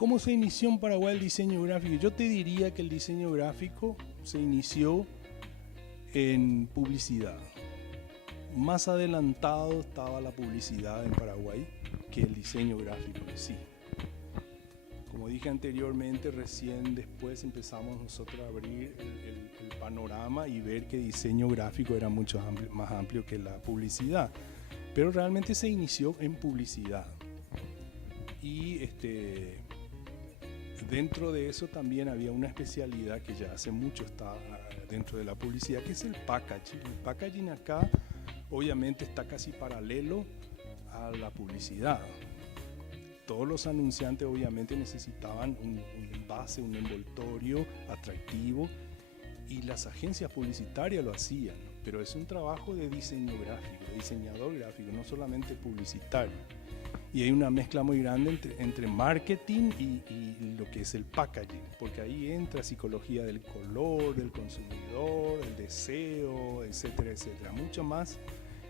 ¿Cómo se inició en Paraguay el diseño gráfico? Yo te diría que el diseño gráfico se inició en publicidad. Más adelantado estaba la publicidad en Paraguay que el diseño gráfico en sí. Como dije anteriormente, recién después empezamos nosotros a abrir el panorama y ver que diseño gráfico era mucho más amplio que la publicidad. Pero realmente se inició en publicidad. Y dentro de eso también había una especialidad que ya hace mucho está dentro de la publicidad, que es el packaging. El packaging acá obviamente está casi paralelo a la publicidad. Todos los anunciantes obviamente necesitaban un envase, un envoltorio atractivo, y las agencias publicitarias lo hacían, pero es un trabajo de diseño gráfico, de diseñador gráfico, no solamente publicitario. Y hay una mezcla muy grande entre marketing y lo que es el packaging, porque ahí entra psicología del color, del consumidor, el deseo, etcétera, etcétera. Mucho más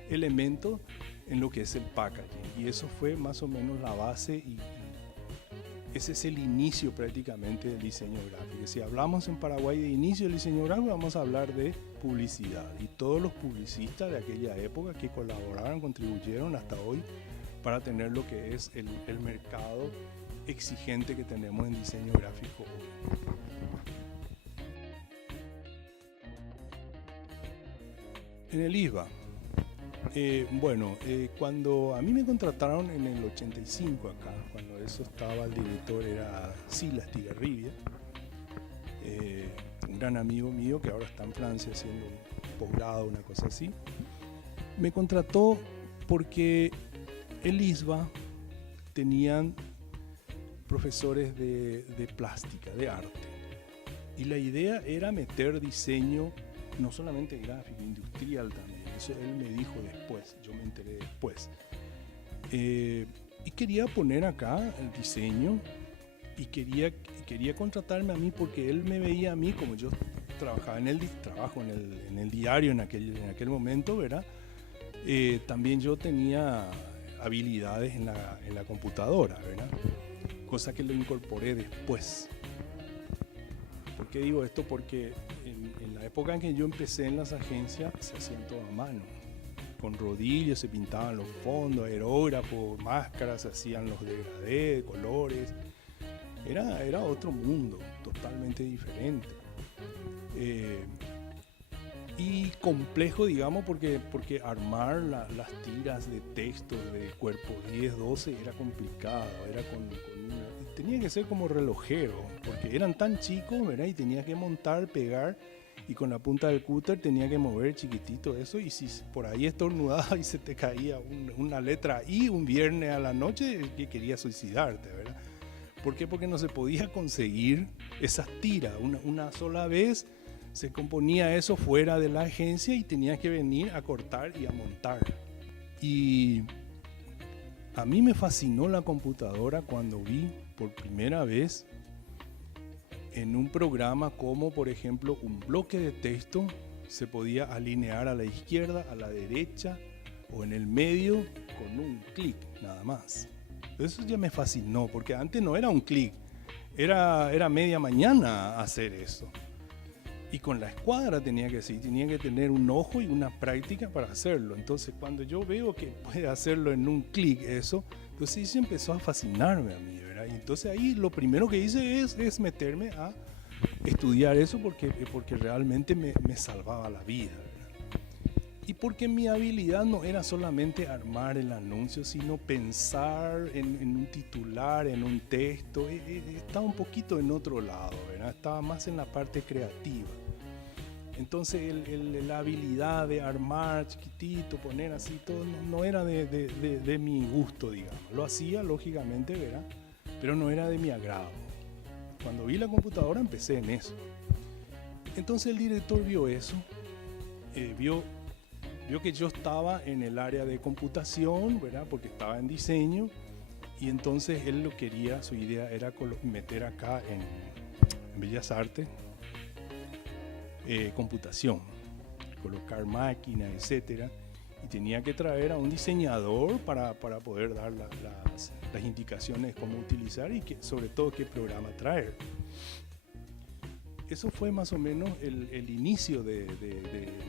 elementos en lo que es el packaging. Y eso fue más o menos la base y ese es el inicio prácticamente del diseño gráfico. Si hablamos en Paraguay de inicio del diseño gráfico, vamos a hablar de publicidad. Y todos los publicistas de aquella época que colaboraron, contribuyeron hasta hoy para tener lo que es el mercado exigente que tenemos en diseño gráfico hoy. En el ISBA, cuando a mí me contrataron en el 85 acá, cuando eso estaba, el director era Silas Tigarribia, un gran amigo mío que ahora está en Francia haciendo un posgrado, una cosa así. Me contrató porque el ISBA tenían profesores de plástica, de arte, y la idea era meter diseño no solamente gráfico, industrial también. Eso él me dijo después, yo me enteré después. Y quería poner acá el diseño y quería contratarme a mí porque él me veía a mí, como yo trabajaba en el diario en aquel momento, ¿verdad? También yo tenía habilidades en la computadora, ¿verdad? Cosa que lo incorporé después. ¿Por qué digo esto? Porque en la época en que yo empecé en las agencias se hacían todo a mano. Con rodillos se pintaban los fondos, aerógrafo, máscaras, se hacían los degradés, colores. Era otro mundo, totalmente diferente. Y complejo, digamos, porque armar las tiras de texto de cuerpo 10, 12 era complicado, tenía que ser como relojero, porque eran tan chicos, ¿verdad? Y tenía que montar, pegar, y con la punta del cúter tenía que mover chiquitito eso, y si por ahí estornudaba y se te caía una letra I un viernes a la noche, que querías suicidarte, ¿verdad? ¿Por qué? Porque no se podía conseguir esas tiras, una sola vez se componía eso fuera de la agencia y tenías que venir a cortar y a montar. Y a mí me fascinó la computadora cuando vi por primera vez en un programa como, por ejemplo, un bloque de texto se podía alinear a la izquierda, a la derecha o en el medio con un clic nada más. Eso ya me fascinó porque antes no era un clic, era media mañana hacer eso. Y con la escuadra tenía que tener un ojo y una práctica para hacerlo. Entonces cuando yo veo que puede hacerlo en un clic eso, entonces eso empezó a fascinarme a mí, ¿verdad? Y entonces ahí lo primero que hice es meterme a estudiar eso porque realmente me salvaba la vida, ¿verdad? Y porque mi habilidad no era solamente armar el anuncio, sino pensar en un titular, en un texto. Estaba un poquito en otro lado, ¿verdad? Estaba más en la parte creativa. Entonces la habilidad de armar chiquitito, poner así, todo no era de mi gusto, digamos. Lo hacía lógicamente, ¿verdad? Pero no era de mi agrado. Cuando vi la computadora empecé en eso. Entonces el director vio eso, vio que yo estaba en el área de computación, ¿verdad? Porque estaba en diseño, y entonces él lo quería, su idea era meter acá en Bellas Artes computación, colocar máquinas, etcétera. y tenía que traer a un diseñador para poder dar las indicaciones de cómo utilizar y sobre todo qué programa traer. Eso fue más o menos el inicio de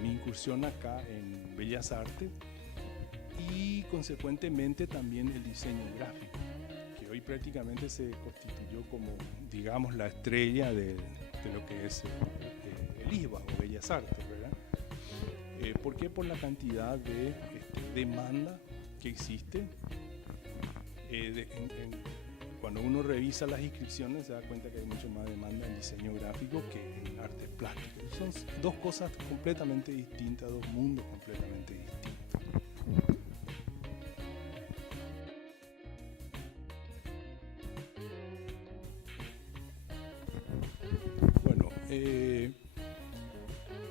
mi incursión acá en Bellas Artes y consecuentemente también el diseño gráfico, que hoy prácticamente se constituyó como, digamos, la estrella de lo que es el ISBA o Bellas Artes, ¿verdad? ¿Por qué? Por la cantidad de demanda que existe. Cuando uno revisa las inscripciones se da cuenta que hay mucho más demanda en diseño gráfico que en artes plásticas. Son dos cosas completamente distintas, dos mundos completamente distintos. Bueno,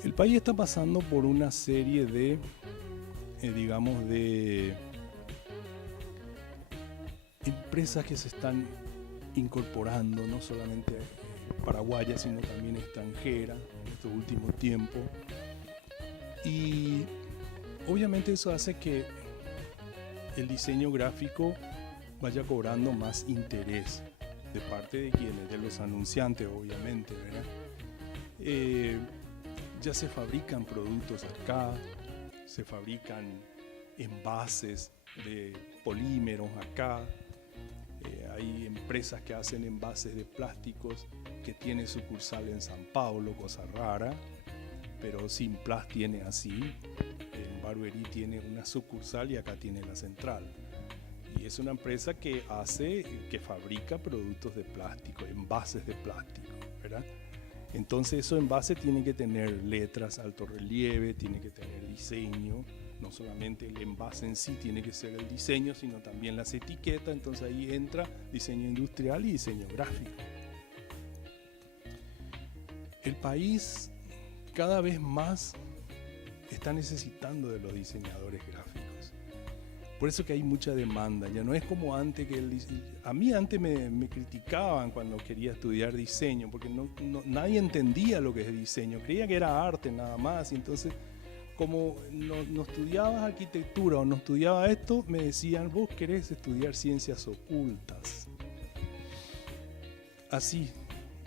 el país está pasando por una serie de, digamos, de empresas que se están incorporando, no solamente paraguayas, sino también extranjeras en estos últimos tiempos. Y obviamente eso hace que el diseño gráfico vaya cobrando más interés de parte de quienes, de los anunciantes, obviamente, ¿verdad? Ya se fabrican productos acá, se fabrican envases de polímeros acá. Hay empresas que hacen envases de plásticos que tienen sucursal en San Pablo, cosa rara, pero Simplast tiene así. En Barueri tiene una sucursal y acá tiene la central. Y es una empresa que fabrica productos de plástico, envases de plástico, ¿verdad? Entonces esos envases tienen que tener letras, alto relieve, tienen que tener diseño. No solamente el envase en sí tiene que ser el diseño, sino también las etiquetas. Entonces ahí entra diseño industrial y diseño gráfico. El país cada vez más está necesitando de los diseñadores gráficos. Por eso que hay mucha demanda. Ya no es como antes que a mí antes me criticaban cuando quería estudiar diseño, porque nadie entendía lo que es diseño. Creía que era arte nada más. Y entonces, como no estudiabas arquitectura o no estudiabas esto, me decían, vos querés estudiar ciencias ocultas. Así,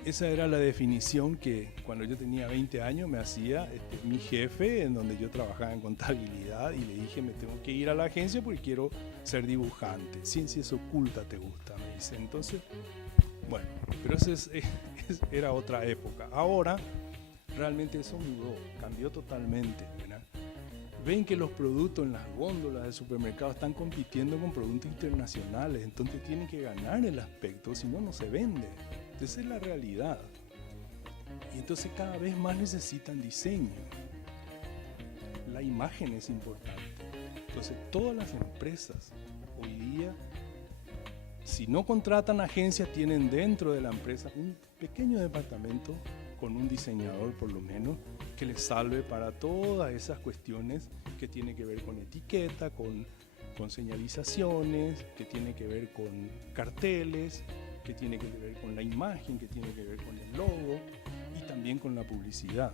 esa era la definición que cuando yo tenía 20 años me hacía mi jefe, en donde yo trabajaba en contabilidad, y le dije, me tengo que ir a la agencia porque quiero ser dibujante. Ciencias ocultas te gusta, me dice. Entonces, bueno, pero eso era otra época. Ahora, realmente eso mudó, cambió totalmente, ¿verdad? Ven que los productos en las góndolas del supermercado están compitiendo con productos internacionales, entonces tienen que ganar el aspecto, si no, no se vende. Esa es la realidad. Y entonces cada vez más necesitan diseño. La imagen es importante. Entonces todas las empresas hoy día, si no contratan agencias, tienen dentro de la empresa un pequeño departamento con un diseñador por lo menos que les salve para todas esas cuestiones que tienen que ver con etiqueta, con señalizaciones, que tiene que ver con carteles, que tiene que ver con la imagen, que tiene que ver con el logo y también con la publicidad.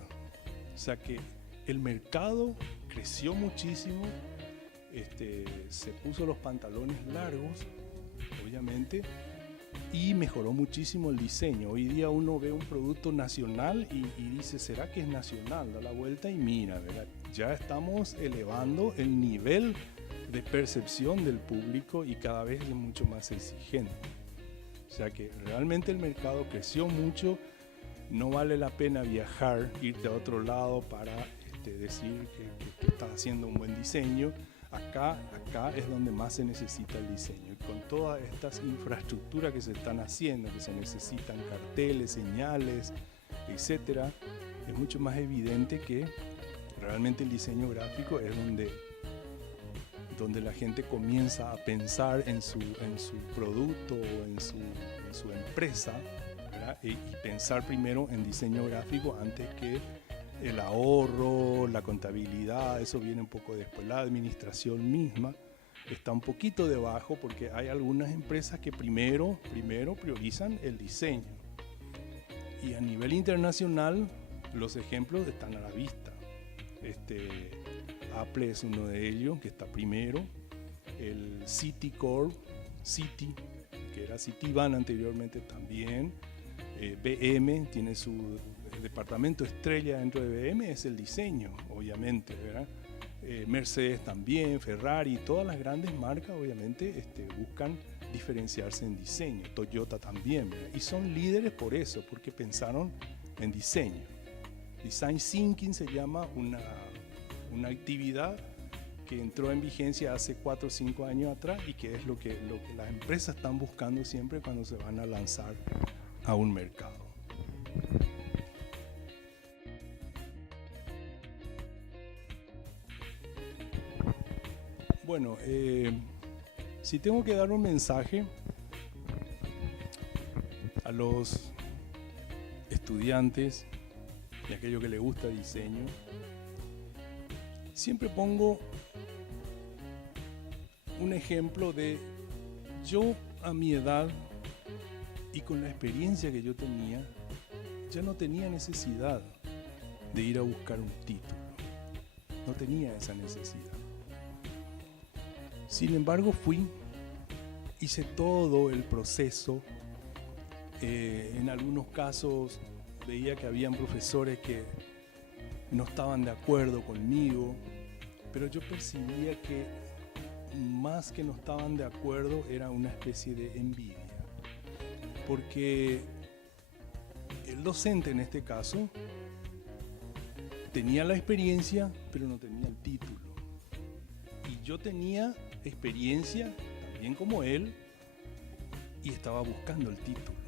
O sea que el mercado creció muchísimo, se puso los pantalones largos, obviamente, y mejoró muchísimo el diseño. Hoy día uno ve un producto nacional y dice, ¿será que es nacional? Da la vuelta y mira, ¿verdad? Ya estamos elevando el nivel de percepción del público y cada vez es mucho más exigente. O sea que realmente el mercado creció mucho, no vale la pena viajar, irte a otro lado para decir que estás haciendo un buen diseño. Acá es donde más se necesita el diseño. Y con todas estas infraestructuras que se están haciendo, que se necesitan carteles, señales, etc., es mucho más evidente que realmente el diseño gráfico es donde la gente comienza a pensar en su producto o en su empresa, ¿verdad? Y pensar primero en diseño gráfico antes que el ahorro, la contabilidad. Eso viene un poco después. La administración misma está un poquito debajo porque hay algunas empresas que primero priorizan el diseño. Y a nivel internacional los ejemplos están a la vista. Apple es uno de ellos, que está primero. El Citicorp, Citi, que era Citibank anteriormente también. BM tiene su departamento estrella dentro de BM, es el diseño, obviamente, ¿verdad? Mercedes también, Ferrari, todas las grandes marcas obviamente buscan diferenciarse en diseño. Toyota también, ¿verdad? Y son líderes por eso, porque pensaron en diseño. Design Thinking se llama una actividad que entró en vigencia hace 4 o 5 años atrás y que es lo que las empresas están buscando siempre cuando se van a lanzar a un mercado. Bueno, si tengo que dar un mensaje a los estudiantes y a aquellos que les gusta diseño, siempre pongo un ejemplo de yo a mi edad y con la experiencia que yo tenía, ya no tenía necesidad de ir a buscar un título. No tenía esa necesidad. Sin embargo, hice todo el proceso. En algunos casos veía que habían profesores que no estaban de acuerdo conmigo, pero yo percibía que más que no estaban de acuerdo era una especie de envidia. Porque el docente en este caso tenía la experiencia, pero no tenía el título. Y yo tenía experiencia también como él y estaba buscando el título.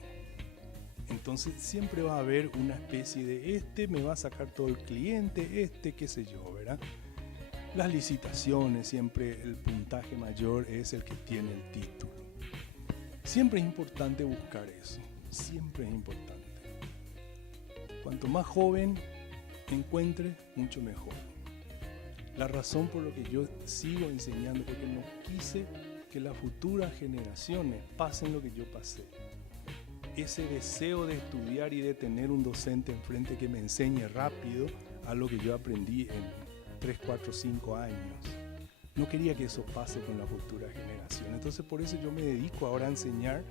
Entonces siempre va a haber una especie de me va a sacar todo el cliente, qué sé yo, ¿verdad? Las licitaciones, siempre el puntaje mayor es el que tiene el título. Siempre es importante buscar eso, siempre es importante. Cuanto más joven encuentre, mucho mejor. La razón por la que yo sigo enseñando, porque no quise que las futuras generaciones pasen lo que yo pasé. Ese deseo de estudiar y de tener un docente enfrente que me enseñe rápido a lo que yo aprendí en 3, 4, 5 años. No quería que eso pase con la futura generación. Entonces por eso yo me dedico ahora a enseñar,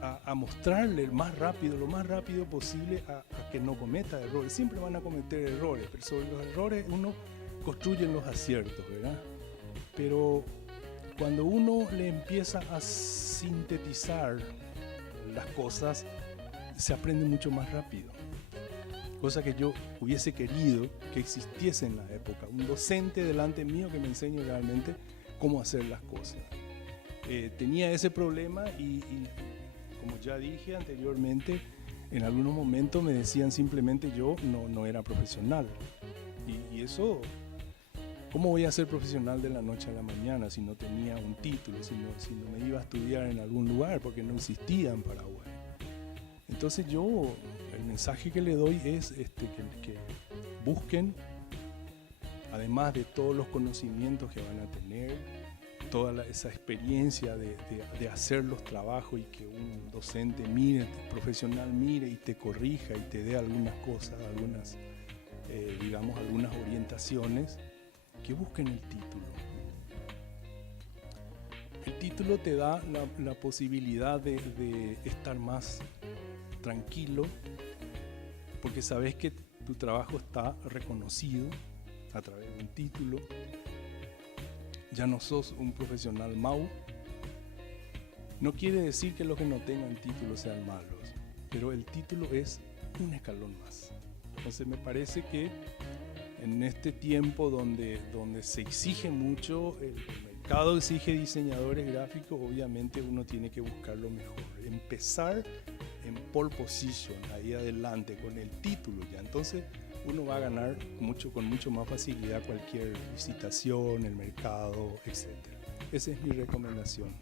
a mostrarle lo más rápido posible a que no cometa errores. Siempre van a cometer errores, pero sobre los errores uno construye los aciertos, ¿verdad? Pero cuando uno le empieza a sintetizar las cosas, se aprende mucho más rápido. Cosa que yo hubiese querido que existiese en la época. Un docente delante mío que me enseñe realmente cómo hacer las cosas. Tenía ese problema y como ya dije anteriormente, en algunos momentos me decían simplemente yo no era profesional. Y eso, ¿cómo voy a ser profesional de la noche a la mañana si no tenía un título, si no me iba a estudiar en algún lugar porque no existía en Paraguay? Entonces el mensaje que le doy es que busquen, además de todos los conocimientos que van a tener, toda esa experiencia de hacer los trabajos y que un docente profesional mire y te corrija y te dé algunas cosas, algunas orientaciones, que busquen el título. El título te da la posibilidad de estar más tranquilo, porque sabes que tu trabajo está reconocido a través de un título. Ya no sos un profesional mau. No quiere decir que los que no tengan título sean malos, pero el título es un escalón más. Entonces me parece que en este tiempo donde se exige mucho, el mercado exige diseñadores gráficos, obviamente uno tiene que buscar lo mejor. Empezar en pole position, ahí adelante, con el título ya. Entonces uno va a ganar con mucho más facilidad cualquier licitación, el mercado, etc. Esa es mi recomendación.